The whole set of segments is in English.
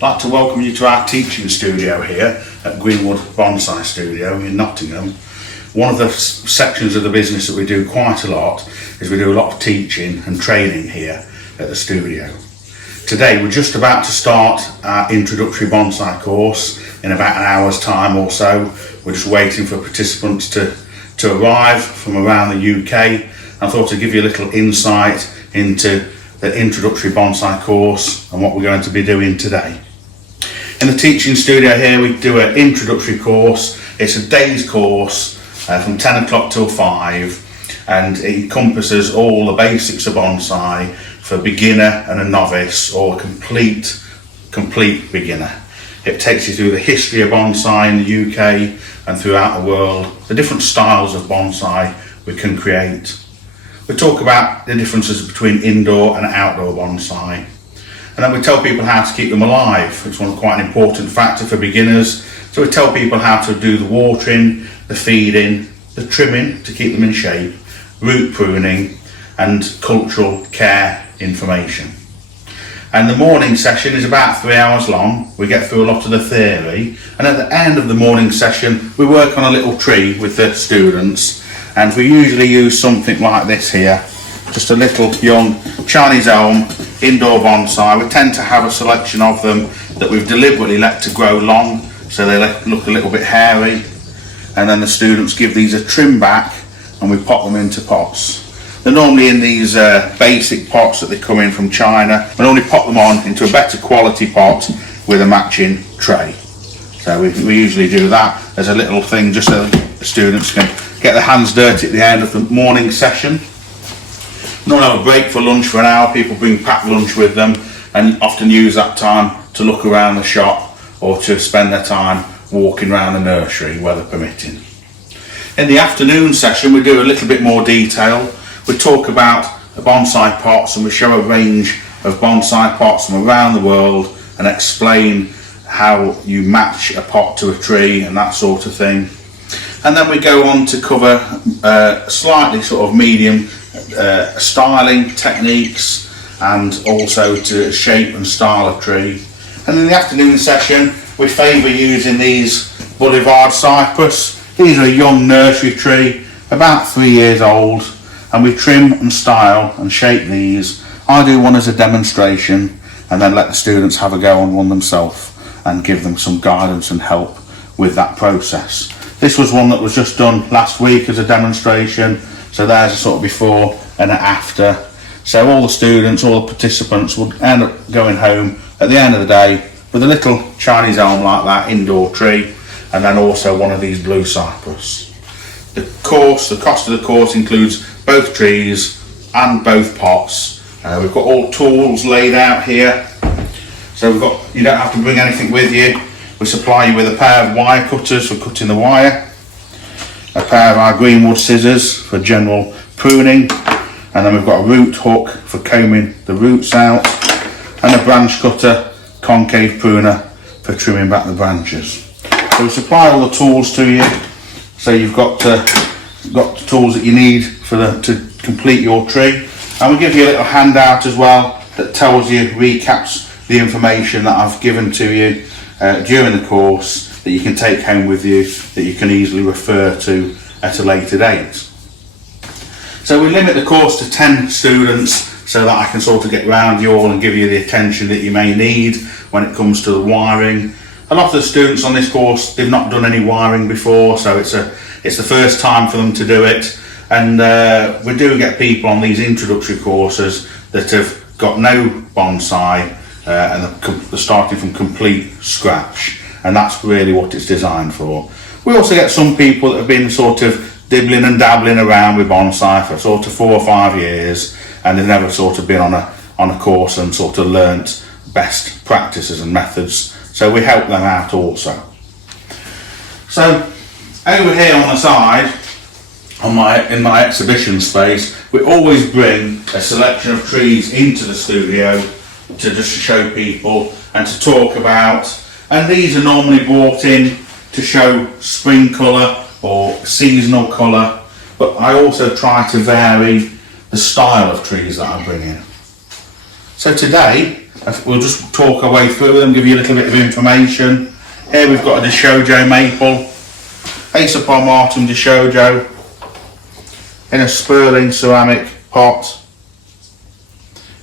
I'd like to welcome you to our teaching studio here at Greenwood Bonsai Studio in Nottingham. One of the sections of the business that we do quite a lot is we do a lot of teaching and training here at the studio. Today we're just about to start our Introductory Bonsai course in about an hour's time or so. We're just waiting for participants to arrive from around the UK. I thought I'd give you a little insight into the Introductory Bonsai course and what we're going to be doing today. In the teaching studio here we do an introductory course. It's a day's course from 10 o'clock till 5, and it encompasses all the basics of bonsai for a beginner and a novice, or a complete beginner. It takes you through the history of bonsai in the UK and throughout the world, the different styles of bonsai we can create. We talk about the differences between indoor and outdoor bonsai. And then we tell people how to keep them alive. It's quite an important factor for beginners. So we tell people how to do the watering, the feeding, the trimming to keep them in shape, root pruning, and cultural care information. And the morning session is about 3 hours long. We get through a lot of the theory. And at the end of the morning session, we work on a little tree with the students. And we usually use something like this here. Just a little young Chinese elm indoor bonsai. We tend to have a selection of them that we've deliberately let to grow long, so they look a little bit hairy. And then the students give these a trim back and we pop them into pots. They're normally in these basic pots that they come in from China. We only pop them on into a better quality pot with a matching tray. So we usually do that as a little thing just so the students can get their hands dirty at the end of the morning session. We don't have a break for lunch for an hour. People bring packed lunch with them and often use that time to look around the shop or to spend their time walking around the nursery, weather permitting. In the afternoon session we do a little bit more detail. We talk about the bonsai pots and we show a range of bonsai pots from around the world and explain how you match a pot to a tree and that sort of thing. And then we go on to cover slightly sort of medium styling techniques and also to shape and style a tree. And in the afternoon session we favour using these Boulevard cypress. These are a young nursery tree, about 3 years old, and we trim and style and shape these. I do one as a demonstration and then let the students have a go on one themselves and give them some guidance and help with that process. This was one that was just done last week as a demonstration, so there's a sort of before and an after. So all the students, all the participants would end up going home at the end of the day with a little Chinese elm like that, indoor tree, and then also one of these blue cypress. The cost of the course includes both trees and both pots. We've got all tools laid out here, so you don't have to bring anything with you. We supply you with a pair of wire cutters for cutting the wire, a pair of our Greenwood scissors for general pruning, and then we've got a root hook for combing the roots out, and a branch cutter, concave pruner for trimming back the branches. So we supply all the tools to you, so you've got the tools that you need to complete your tree, and we give you a little handout as well that tells you, recaps the information that I've given to you during the course that you can take home with you, that you can easily refer to at a later date. So we limit the course to 10 students so that I can sort of get round you all and give you the attention that you may need when it comes to the wiring. A lot of the students on this course, they've not done any wiring before, so it's the first time for them to do it. And we do get people on these introductory courses that have got no bonsai and they're starting from complete scratch, and that's really what it's designed for. We also get some people that have been sort of dibbling and dabbling around with bonsai for sort of 4 or 5 years, and they've never sort of been on a course and sort of learnt best practices and methods, so we help them out also. So over here on the side, in my exhibition space, we always bring a selection of trees into the studio to just show people and to talk about, and these are normally brought in to show spring colour or seasonal colour, but I also try to vary the style of trees that I bring in. So today we'll just talk our way through them, give you a little bit of information. Here we've got a Deshojo maple, Ace of Palmatum Deshojo, in a Sperling ceramic pot.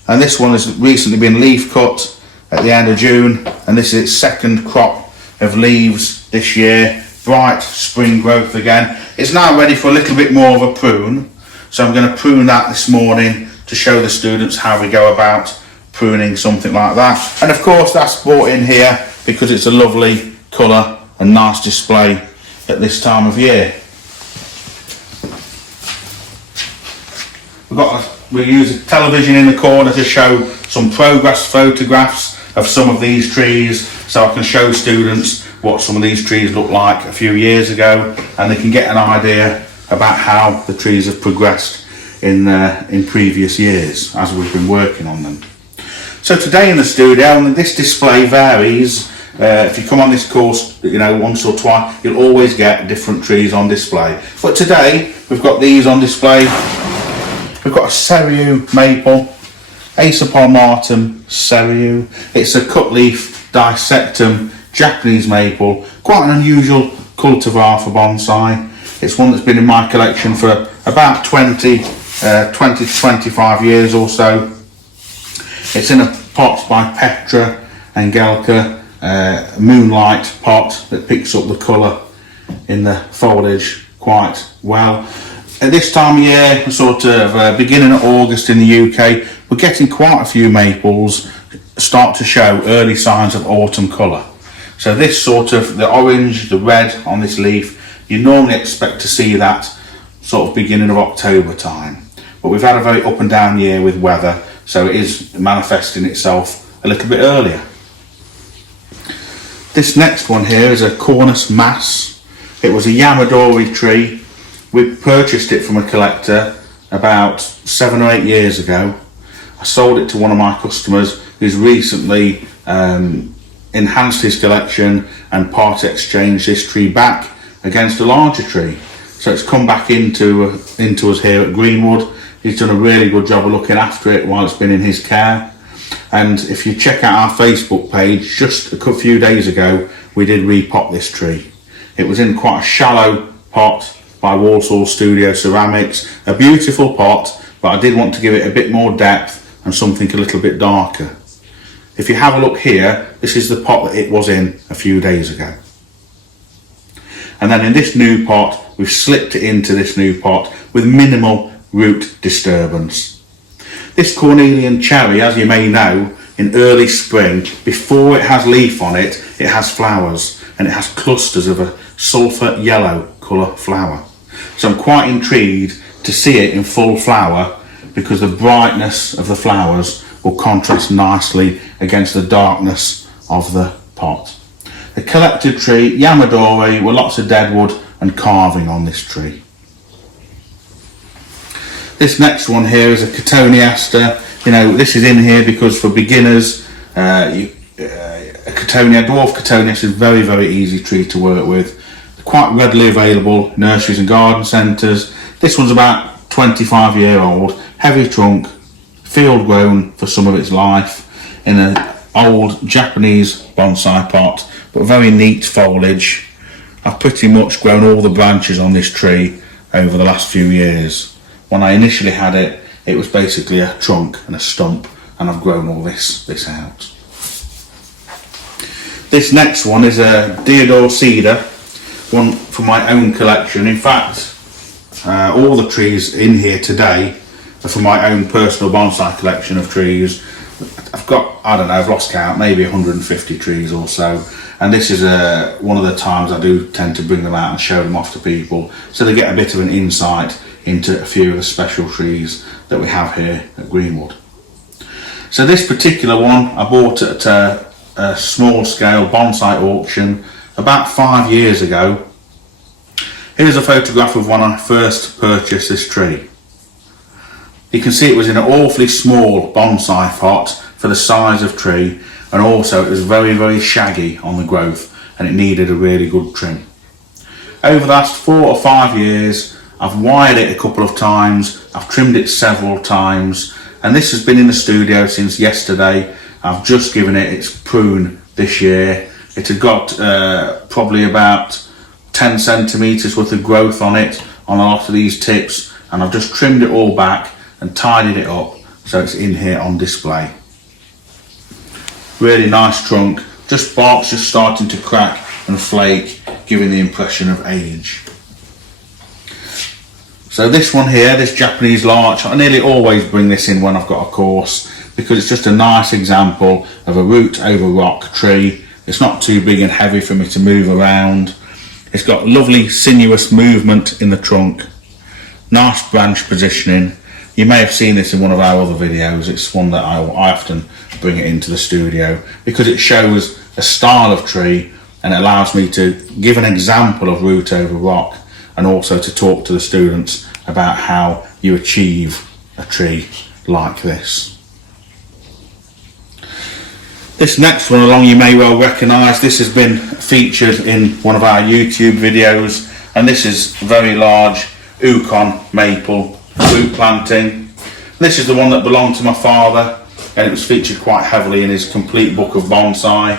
And this one has recently been leaf cut at the end of June, and this is its second crop of leaves this year. Bright spring growth again. It's now ready for a little bit more of a prune, so I'm going to prune that this morning to show the students how we go about pruning something like that. And of course that's brought in here because it's a lovely colour and nice display at this time of year. We use a television in the corner to show some progress photographs of some of these trees, so I can show students what some of these trees look like a few years ago, and they can get an idea about how the trees have progressed in previous years as we've been working on them. So today in the studio, and this display varies. If you come on this course, once or twice, you'll always get different trees on display. But today we've got these on display. We've got a Seriu maple, Ace of Palmatum Seriu. It's a cut leaf disectum Japanese maple, quite an unusual cultivar for bonsai. It's one that's been in my collection for about 20 to 25 years or so. It's in a pot by Petra and Gelka, moonlight pot that picks up the colour in the foliage quite well. At this time of year, sort of beginning of August in the UK, we're getting quite a few maples start to show early signs of autumn colour. So this sort of, the orange, the red on this leaf, you normally expect to see that sort of beginning of October time. But we've had a very up and down year with weather, so it is manifesting itself a little bit earlier. This next one here is a Cornice Mass. It was a Yamadori tree. We purchased it from a collector about 7 or 8 years ago. I sold it to one of my customers who's recently enhanced his collection and part exchanged this tree back against a larger tree. So it's come back into us here at Greenwood. He's done a really good job of looking after it while it's been in his care. And if you check out our Facebook page, just a few days ago we did repot this tree. It was in quite a shallow pot by Walsall Studio Ceramics, a beautiful pot, but I did want to give it a bit more depth and something a little bit darker. If you have a look here, this is the pot that it was in a few days ago. And then in this new pot, we've slipped it into this new pot with minimal root disturbance. This cornelian cherry, as you may know, in early spring, before it has leaf on it, it has flowers, and it has clusters of a sulphur yellow colour flower. So I'm quite intrigued to see it in full flower, because the brightness of the flowers will contrast nicely against the darkness of the pot. The collected tree, Yamadori, with lots of deadwood and carving on this tree. This next one here is a Cotoneaster. This is in here because for beginners, a dwarf Cotoneaster is a very, very easy tree to work with. Quite readily available nurseries and garden centres. This one's about 25-year-old, heavy trunk, field grown for some of its life, in an old Japanese bonsai pot, but very neat foliage. I've pretty much grown all the branches on this tree over the last few years. When I initially had it, it was basically a trunk and a stump, and I've grown all this out. This next one is a Deodar cedar, one from my own collection. In fact, all the trees in here today are from my own personal bonsai collection of trees. I've got, I've lost count, maybe 150 trees or so. And this is one of the times I do tend to bring them out and show them off to people, so they get a bit of an insight into a few of the special trees that we have here at Greenwood. So this particular one I bought at a small scale bonsai auction about 5 years ago. Here's a photograph of when I first purchased this tree. You can see it was in an awfully small bonsai pot for the size of tree, and also it was very, very shaggy on the growth and it needed a really good trim. Over the last 4 or 5 years, I've wired it a couple of times, I've trimmed it several times, and this has been in the studio since yesterday. I've just given it its prune this year. It had got probably about 10 centimetres worth of growth on it on a lot of these tips, and I've just trimmed it all back and tidied it up so it's in here on display. Really nice trunk, just bark's just starting to crack and flake, giving the impression of age. So this one here, this Japanese larch, I nearly always bring this in when I've got a course because it's just a nice example of a root over rock tree. It's not too big and heavy for me to move around. It's got lovely sinuous movement in the trunk, nice branch positioning. You may have seen this in one of our other videos. It's one that I often bring it into the studio because it shows a style of tree and it allows me to give an example of root over rock and also to talk to the students about how you achieve a tree like this. This next one along you may well recognise. This has been featured in one of our YouTube videos, and this is a very large Yukon maple root planting. This is the one that belonged to my father, and it was featured quite heavily in his complete book of bonsai,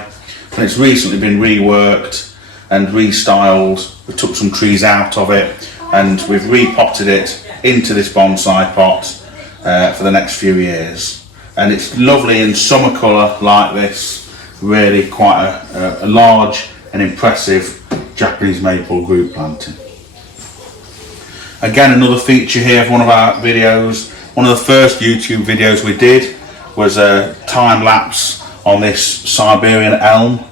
and it's recently been reworked and restyled. We took some trees out of it and we've repotted it into this bonsai pot for the next few years. And it's lovely in summer colour like this, really quite a large and impressive Japanese maple group planting. Again, another feature here of one of our videos. One of the first YouTube videos we did was a time lapse on this Siberian elm,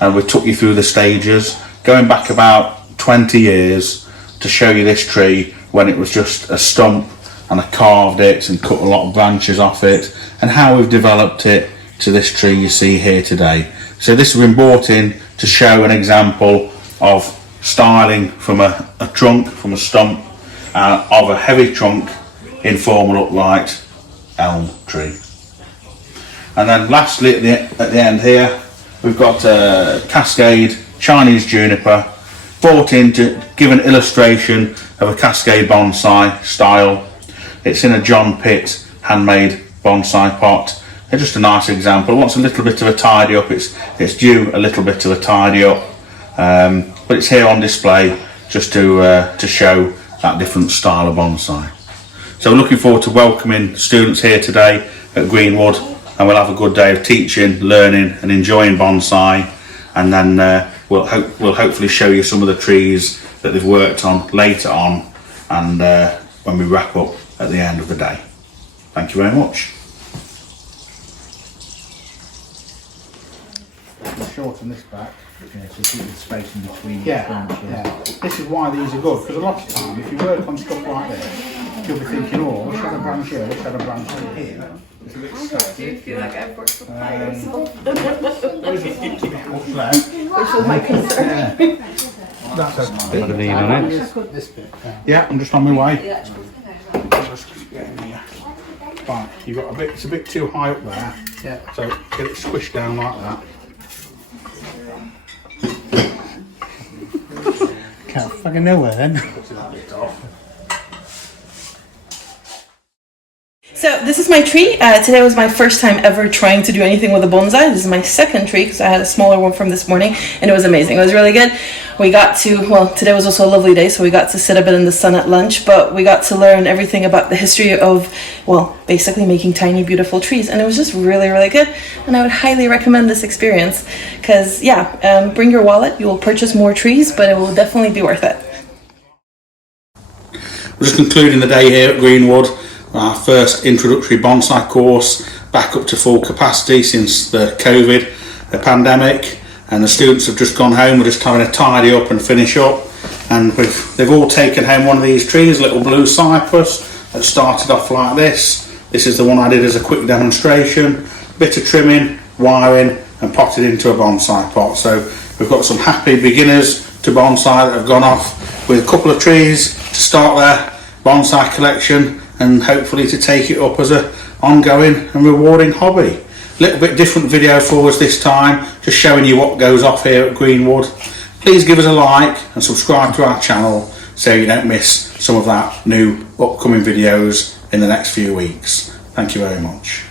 and we took you through the stages, going back about 20 years to show you this tree when it was just a stump, and I carved it and cut a lot of branches off it, and how we've developed it to this tree you see here today. So this has been brought in to show an example of styling from a trunk, from a stump, of a heavy trunk in formal upright elm tree. And then lastly at the end here we've got a Cascade Chinese Juniper, brought in to give an illustration of a Cascade bonsai style. It's in a John Pitt handmade bonsai pot. It's just a nice example. It wants a little bit of a tidy up. It's due a little bit of a tidy up, but it's here on display just to show that different style of bonsai. So we're looking forward to welcoming students here today at Greenwood, and we'll have a good day of teaching, learning and enjoying bonsai, and then we'll hopefully show you some of the trees that they've worked on later on, and when we wrap up at the end of the day. Thank you very much. Shorten this back, so keep the space in between. Yeah. This is why these are good, because a lot of time if you work on stuff like this, you'll be thinking, oh, which had a branch here, which had a branch here. It's a bit static. Do you feel like I've worked for players? Which was my concern. That's okay. Put a lean on it. This bit. Yeah, I'm just on my way. Just getting here. Fine. You've got a bit. It's a bit too high up there. Yeah. So get it squished down like that. Can't fucking nowhere then. So this is my tree. Today was my first time ever trying to do anything with a bonsai. This is my second tree because I had a smaller one from this morning, and it was amazing. It was really good. We got to, well, today was also a lovely day, so we got to sit a bit in the sun at lunch, but we got to learn everything about the history of, well, basically making tiny, beautiful trees, and it was just really, really good, and I would highly recommend this experience because, yeah, bring your wallet. You will purchase more trees, but it will definitely be worth it. We're just concluding the day here at Greenwood. Our first introductory bonsai course back up to full capacity since the COVID, the pandemic, and the students have just gone home. We're just having a tidy up and finish up, and they've all taken home one of these trees, little blue cypress that started off like this. This is the one I did as a quick demonstration, bit of trimming, wiring and potted into a bonsai pot. So we've got some happy beginners to bonsai that have gone off with a couple of trees to start their bonsai collection, and hopefully to take it up as an ongoing and rewarding hobby. A little bit different video for us this time, just showing you what goes off here at Greenwood. Please give us a like and subscribe to our channel so you don't miss some of that new upcoming videos in the next few weeks. Thank you very much.